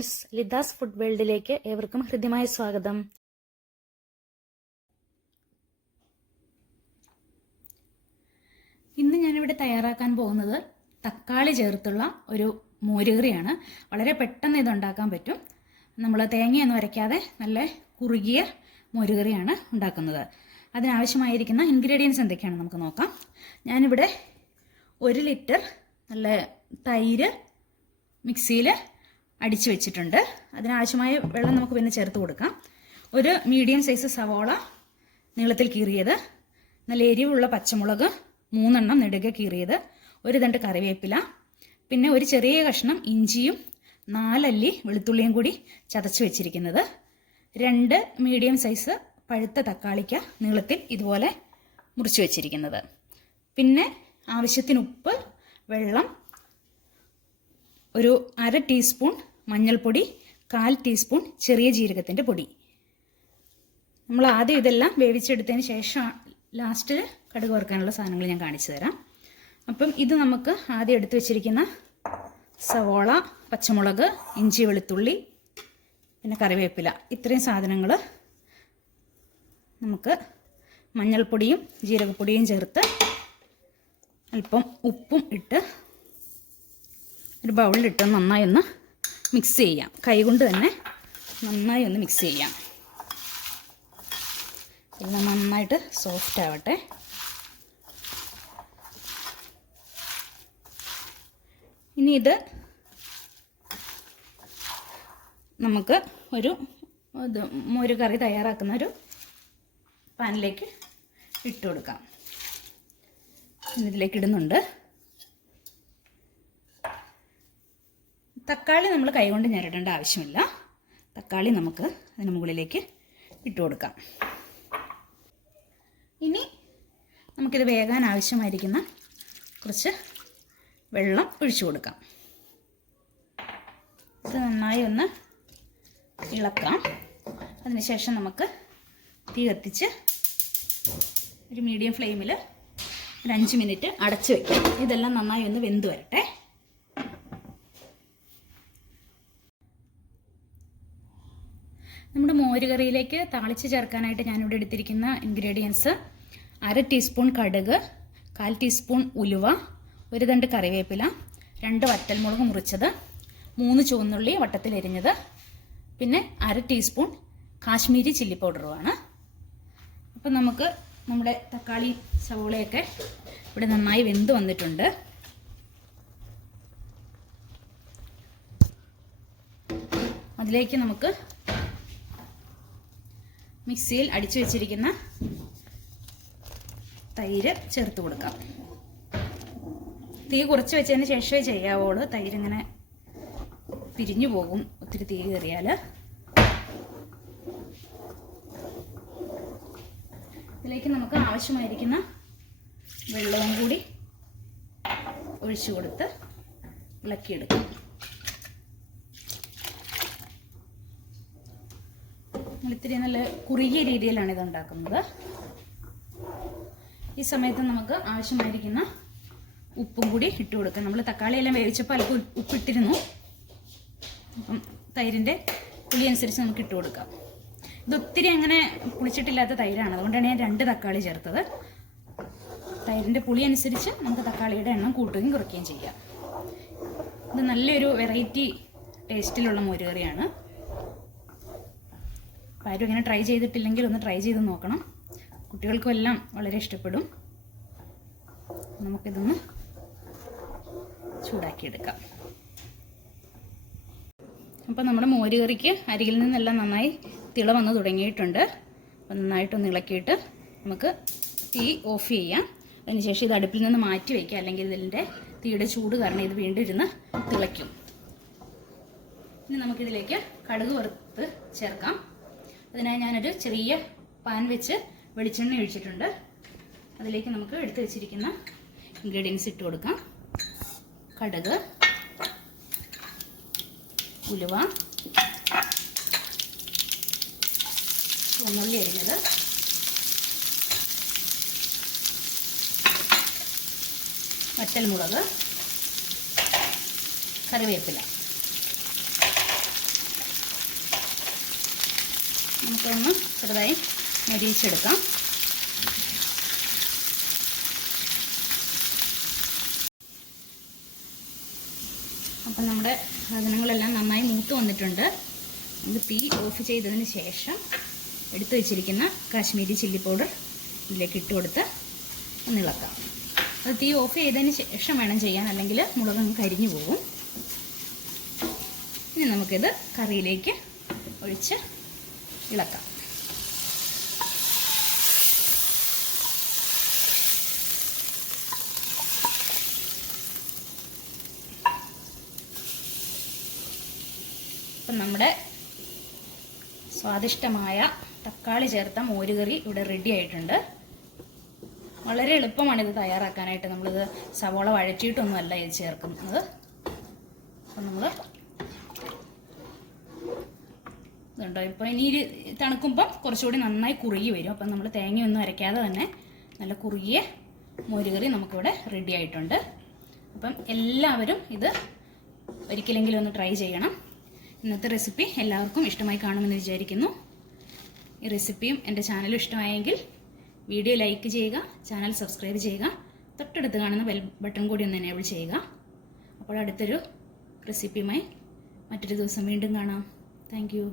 Friends, ലിഥാസ് food വേൾഡിലേക്ക് ഏവർക്കും ഹൃദ്യമായ സ്വാഗതം. ഇന്ന് ഞാനിവിടെ തയ്യാറാക്കാൻ പോകുന്നത് തക്കാളി ചേർത്തുള്ള ഒരു മോരുകറിയാണ്. വളരെ പെട്ടെന്ന് ഇതുണ്ടാക്കാൻ പറ്റും. നമ്മൾ തേങ്ങയൊന്നും അരയ്ക്കാതെ നല്ല കുറുകിയ മോരുകറിയാണ് ഉണ്ടാക്കുന്നത്. അതിനാവശ്യമായിരിക്കുന്ന ഇൻഗ്രീഡിയൻസ് എന്തൊക്കെയാണെന്ന് നമുക്ക് നോക്കാം. ഞാനിവിടെ 1 ലിറ്റർ നല്ല തൈര് മിക്സിയിൽ അടിച്ചു വെച്ചിട്ടുണ്ട്. അതിനാവശ്യമായ വെള്ളം നമുക്ക് പിന്നെ ചേർത്ത് കൊടുക്കാം. ഒരു മീഡിയം സൈസ് സവോള നീളത്തിൽ കീറിയത്, നല്ല എരിവുള്ള പച്ചമുളക് 3 എണ്ണം നെടുകെ കീറിയത്, 1 തണ്ട് കറിവേപ്പില, പിന്നെ ഒരു ചെറിയ കഷ്ണം ഇഞ്ചിയും 4 അല്ലി വെളുത്തുള്ളിയും കൂടി ചതച്ച് വെച്ചിരിക്കുന്നത്, 2 മീഡിയം സൈസ് പഴുത്ത തക്കാളിക്ക നീളത്തിൽ ഇതുപോലെ മുറിച്ച് വെച്ചിരിക്കുന്നത്, പിന്നെ ആവശ്യത്തിന് ഉപ്പ്, വെള്ളം, ഒരു 1/2 ടീസ്പൂൺ മഞ്ഞൾപ്പൊടി, 1/4 ടീസ്പൂൺ ചെറിയ ജീരകത്തിൻ്റെ പൊടി. നമ്മൾ ആദ്യം ഇതെല്ലാം വേവിച്ചെടുത്തതിന് ശേഷം ലാസ്റ്റ് കടുക് വറുക്കാനുള്ള സാധനങ്ങൾ ഞാൻ കാണിച്ചു തരാം. അപ്പം ഇത് നമുക്ക് ആദ്യം എടുത്തു വെച്ചിരിക്കുന്ന സവോള, പച്ചമുളക്, ഇഞ്ചി, വെളുത്തുള്ളി, പിന്നെ കറിവേപ്പില, ഇത്രയും സാധനങ്ങൾ നമുക്ക് മഞ്ഞൾപ്പൊടിയും ജീരകപ്പൊടിയും ചേർത്ത് അല്പം ഉപ്പും ഇട്ട് ഒരു ബൗളിലിട്ട് നന്നായി ഒന്ന് മിക്സ് ചെയ്യാം. കൈകൊണ്ട് തന്നെ നന്നായി ഒന്ന് മിക്സ് ചെയ്യാം. എല്ലാം നന്നായിട്ട് സോഫ്റ്റ് ആവട്ടെ. ഇനി ഇത് നമുക്ക് ഒരു മോര് കറി തയ്യാറാക്കുന്ന ഒരു പാനിലേക്ക് ഇട്ട് കൊടുക്കാം. ഇതിലേക്ക് ഇടുന്നുണ്ട്. തക്കാളി നമ്മൾ കൈകൊണ്ട് ഞെരടേണ്ട ആവശ്യമില്ല. തക്കാളി നമുക്ക് അതിന് മുകളിലേക്ക് ഇട്ട് കൊടുക്കാം. ഇനി നമുക്കിത് വേകാൻ ആവശ്യമായിരിക്കുന്ന കുറച്ച് വെള്ളം ഒഴിച്ചു കൊടുക്കാം. ഇത് നന്നായി ഒന്ന് ഇളക്കാം. അതിനുശേഷം നമുക്ക് തീ കത്തിച്ച് ഒരു മീഡിയം ഫ്ലെയിമിൽ ഒരു 5 മിനിറ്റ് അടച്ചു വയ്ക്കാം. ഇതെല്ലാം നന്നായി ഒന്ന് വെന്ത് വരട്ടെ. നമ്മുടെ മോരുകറിയിലേക്ക് താളിച്ച് ചേർക്കാനായിട്ട് ഞാനിവിടെ എടുത്തിരിക്കുന്ന ഇൻഗ്രീഡിയൻസ്: 1/2 ടീസ്പൂൺ കടുക്, 1/4 ടീസ്പൂൺ ഉലുവ, 1 തണ്ട് കറിവേപ്പില, 2 വറ്റൽമുളക് മുറിച്ചത്, 3 ചുവന്നുള്ളി വട്ടത്തിൽ എരിഞ്ഞത്, പിന്നെ 1/2 ടീസ്പൂൺ കാശ്മീരി ചില്ലി പൗഡറുമാണ്. അപ്പം നമുക്ക് നമ്മുടെ തക്കാളി സവോളയൊക്കെ ഇവിടെ നന്നായി വെന്ത് വന്നിട്ടുണ്ട്. അതിലേക്ക് നമുക്ക് മിക്സിയിൽ അടിച്ചു വെച്ചിരിക്കുന്ന തൈര് ചേർത്ത് കൊടുക്കാം. തീ കുറച്ച് വെച്ചതിന് ശേഷമേ ചെയ്യാവുള്ളൂ. തൈരിങ്ങനെ പിരിഞ്ഞു പോകും ഒത്തിരി തീ കയറിയാൽ. ഇതിലേക്ക് നമുക്ക് ആവശ്യമായിരിക്കുന്ന വെള്ളവും കൂടി ഒഴിച്ചു കൊടുത്ത് ഇളക്കിയെടുക്കാം. ഇത്തിരി നല്ല കുറുകിയ രീതിയിലാണ് ഇത് ഉണ്ടാക്കുന്നത്. ഈ സമയത്ത് നമുക്ക് ആവശ്യമായിരിക്കുന്ന ഉപ്പും കൂടി ഇട്ട് കൊടുക്കാം. നമ്മൾ തക്കാളിയെല്ലാം വേവിച്ചപ്പോൾ അല്പം ഉപ്പിട്ടിരുന്നു. അപ്പം തൈരിൻ്റെ പുളി അനുസരിച്ച് നമുക്ക് ഇട്ട് കൊടുക്കാം. ഇത് ഒത്തിരി അങ്ങനെ പുളിച്ചിട്ടില്ലാത്ത തൈരാണ്, അതുകൊണ്ടാണ് ഞാൻ 2 തക്കാളി ചേർത്തത്. തൈരിൻ്റെ പുളി അനുസരിച്ച് നമുക്ക് തക്കാളിയുടെ എണ്ണം കൂട്ടുകയും കുറയ്ക്കുകയും ചെയ്യാം. ഇത് നല്ലൊരു വെറൈറ്റി ടേസ്റ്റിലുള്ള മോരുകറിയാണ്. ആരും ഇങ്ങനെ ട്രൈ ചെയ്തിട്ടില്ലെങ്കിൽ ഒന്ന് ട്രൈ ചെയ്ത് നോക്കണം. കുട്ടികൾക്കും എല്ലാം വളരെ ഇഷ്ടപ്പെടും. നമുക്കിതൊന്ന് ചൂടാക്കിയെടുക്കാം. അപ്പോൾ നമ്മുടെ മോരുകറിക്ക് അരികിൽ നിന്നെല്ലാം നന്നായി തിള വന്ന് തുടങ്ങിയിട്ടുണ്ട്. അപ്പോൾ നന്നായിട്ടൊന്ന് ഇളക്കിയിട്ട് നമുക്ക് തീ ഓഫ് ചെയ്യാം. അതിനുശേഷം ഇത് അടുപ്പിൽ നിന്ന് മാറ്റി വയ്ക്കുക, അല്ലെങ്കിൽ ഇതിൻ്റെ തീയുടെ ചൂട് കാരണം ഇത് വീണ്ടും ഇരുന്ന് തിളയ്ക്കും. ഇനി നമുക്കിതിലേക്ക് കടുക് വറുത്ത് ചേർക്കാം. അതിനായി ഞാനൊരു ചെറിയ പാൻ വെച്ച് വെളിച്ചെണ്ണ ഒഴിച്ചിട്ടുണ്ട്. അതിലേക്ക് നമുക്ക് എടുത്ത് വെച്ചിരിക്കുന്ന ഇൻഗ്രീഡിയൻസ് ഇട്ട് കൊടുക്കാം. കടുക്, ഉലുവ, ചുവന്നുള്ളി അരിഞ്ഞത്, വറ്റൽമുളക്, കറിവേപ്പില. നമുക്കൊന്ന് ചെറുതായി മൊരിയിച്ചെടുക്കാം. അപ്പം നമ്മുടെ സാധനങ്ങളെല്ലാം നന്നായി മൂത്ത് വന്നിട്ടുണ്ട്. നമുക്ക് തീ ഓഫ് ചെയ്തതിന് ശേഷം എടുത്തു വെച്ചിരിക്കുന്ന കാശ്മീരി ചില്ലി പൗഡർ ഇതിലേക്ക് ഇട്ട് കൊടുത്ത് ഒന്ന് ഇളക്കാം. അത് തീ ഓഫ് ചെയ്തതിന് ശേഷം വേണം ചെയ്യാൻ, അല്ലെങ്കിൽ മുളക് കരിഞ്ഞു പോകും. ഇനി നമുക്കിത് കറിയിലേക്ക് ഒഴിച്ച് ഇളക്കാം. അപ്പം നമ്മുടെ സ്വാദിഷ്ടമായ തക്കാളി ചേർത്ത മോരുകറി ഇവിടെ റെഡി ആയിട്ടുണ്ട്. വളരെ എളുപ്പമാണ് ഇത് തയ്യാറാക്കാനായിട്ട്. നമ്മളിത് സവോള വഴറ്റിയിട്ടൊന്നുമല്ല ഇത് ചേർക്കുന്നത്. അപ്പം നമ്മൾ ഇതുണ്ടോ, ഇപ്പോൾ ഇനി തണുക്കുമ്പം കുറച്ചുകൂടി നന്നായി കുറുകി വരും. അപ്പം നമ്മൾ തേങ്ങയൊന്നും അരയ്ക്കാതെ തന്നെ നല്ല കുറുകിയ മോരുകറി നമുക്കിവിടെ റെഡി ആയിട്ടുണ്ട്. അപ്പം എല്ലാവരും ഇത് ഒരിക്കലെങ്കിലും ഒന്ന് ട്രൈ ചെയ്യണം. ഇന്നത്തെ റെസിപ്പി എല്ലാവർക്കും ഇഷ്ടമായി കാണുമെന്ന് വിചാരിക്കുന്നു. ഈ റെസിപ്പിയും എൻ്റെ ചാനലും ഇഷ്ടമായെങ്കിൽ വീഡിയോ ലൈക്ക് ചെയ്യുക, ചാനൽ സബ്സ്ക്രൈബ് ചെയ്യുക, തൊട്ടടുത്ത് കാണുന്ന ബെൽ ബട്ടൺ കൂടി ഒന്ന് എനേബിൾ ചെയ്യുക. അപ്പോൾ അടുത്തൊരു റെസിപ്പിയുമായി മറ്റൊരു ദിവസം വീണ്ടും കാണാം. Thank you.